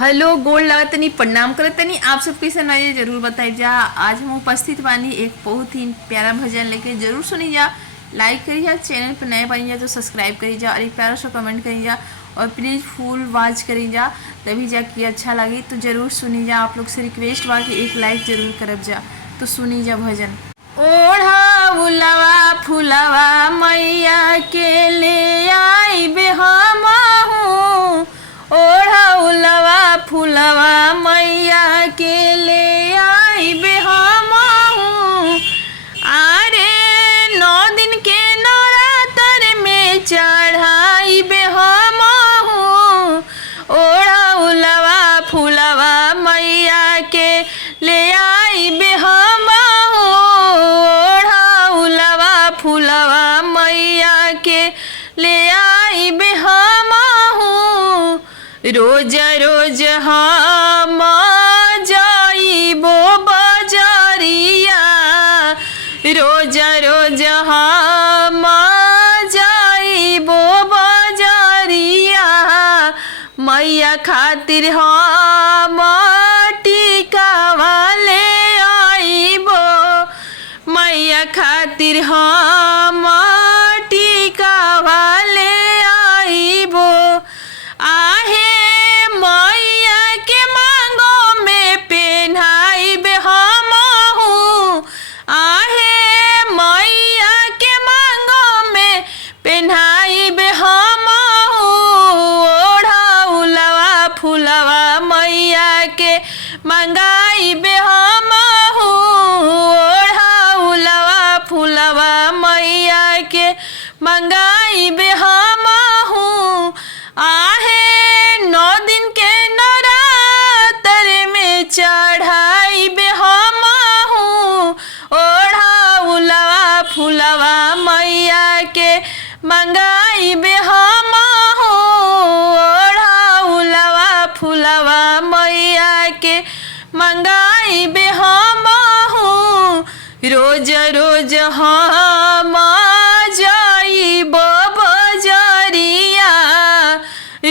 Hello gold लगतनी प्रणाम करतनी आप सबके सुनाइए जरूर बताइए जा। आज हम उपस्थित बानी एक बहुत ही प्यारा भजन लेके, जरूर सुनी जा, लाइक करी जा, चैनल पर नए बनी जा तो सब्सक्राइब करी जा और एक प्यारा सा कमेंट करी जा और प्लीज़ फुल वॉच करी जा, तभी जाके अच्छा लगी। तो जरूर सुनी जा, आप लोग से रिक्वेस्ट बा कि एक लाइक जरूर करब जा। तो सुनी जा भजन। ओढ़ा फुलवा मैया के ले आई बे हमहू, ओढ़ा फुलवा मैया के ले आई बे हमहू। अरे 9 दिन के नवरात्र में चढ़ाई बे हमहू, ओढ़ा फुलवा मैया के ले आई बे हमहू, ओढ़ा फुलवा मैया के ले आई बे हमहू। रोज रोज हम जाइबो बजरिया, रोज रोज हम जाइबो बजरिया, मैया खातिर हम टिकावा ले आइबो, मैया खातिर हम टिकावा ले आइबो। आहे मैया के मांगो में पेन्हाइबे हमहू, आहे मैया के मांगो में पेन्हाइबे हमहू, ओढ़ा फुलवा मैया के मंगाइबे हमहू, ओढ़ा फुलवा मैया के मंगाइबे हमहू। आहे 9 दिन के नवरात्र में चढ़ाइबे हमहू, ओढ़ा फुलवा मैया के मंगाइबे हमहू, ओढ़ा फुलवा मैया के मंगाइबे हमहू। रोज रोज हम जाइबो बजरिया,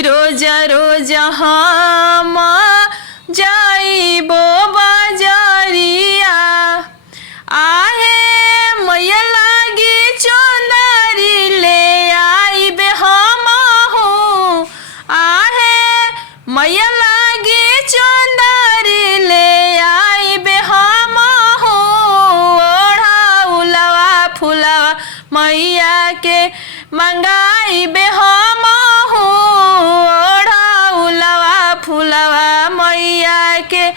रोज रोज हम जाइबो बजरिया। आहे मैया लागी चुनरी ले आइबे हमहू, आहे मैया लागी चुनरी ले आइबे हमहू, ओढ़ा फुलवा मैया के मंगाइबे हमहू, ओढ़ा फुलवा मैया के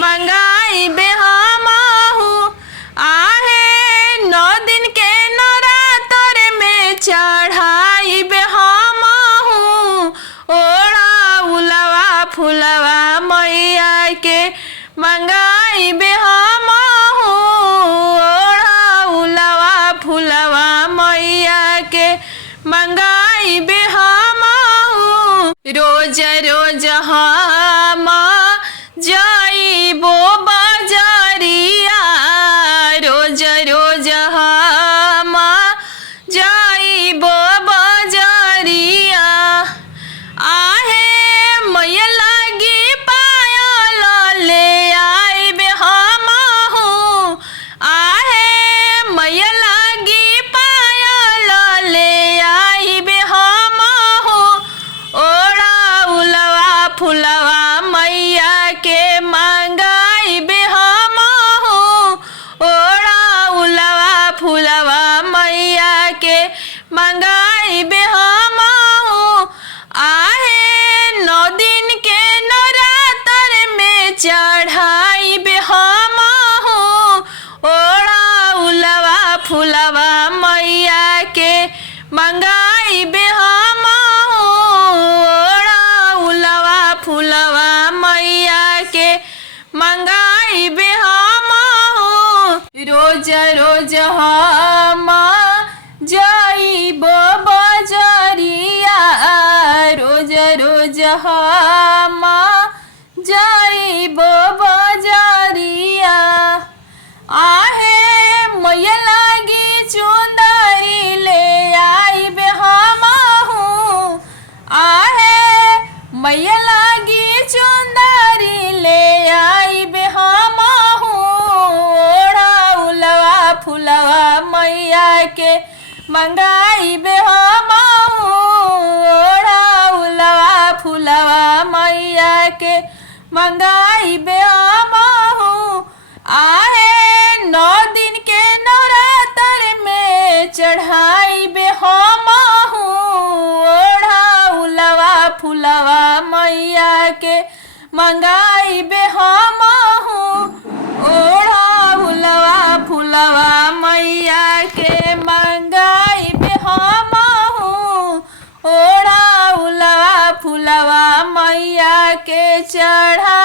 मंगाइबे हमहू। आहे 9 दिन के नवरात्र में चढ़ाइबे हमहू, ओढ़ा फुलवा मैया के मंगाइबे हमहू, ओढ़ा फुलवा मैया के मंगाइबे हमहू। रोज रोज हम जाइबो बजरिया, रोज रोज हम जाइबो बजरिया। आहे मैया लागी पायल ले आइबे हमहू, आहे मैया लागी पायल ले आइबे हमहू, ओढ़ा फुलवा मैया के मंगाइबे हमहू, ओढ़ा फुलवा मैया के मंगाइबे हमहू। आहे 9 दिन के नवरात्र में चढ़ाइबे हमहू, ओढ़ा फुलवा मैया के मंगाइबे हमहू, ओढ़ा फुलवा मैया के मंगाइबे हमहू। रोज रोज हम जाइबो बजरिया, रोज रोज हम जाइबो बजरिया। आहे मैया लागी चुंदरी ले आइबे हमहू, आहे मैया लागी चुंदरी मंगाई बे हमहू ओढ़ौलवा फुलवा मैया के मंगाई बे हमहू आहे 9 दिन के नवरात्र में चढ़ाई बे हमहू ओढ़ौलवा फुलवा मैया के मंगाई बे हमहू ओढ़ौलवा फुलवा मैया के मंगाई बे हमहू ओढ़ौलवा फुलवा मैया के चढ़ा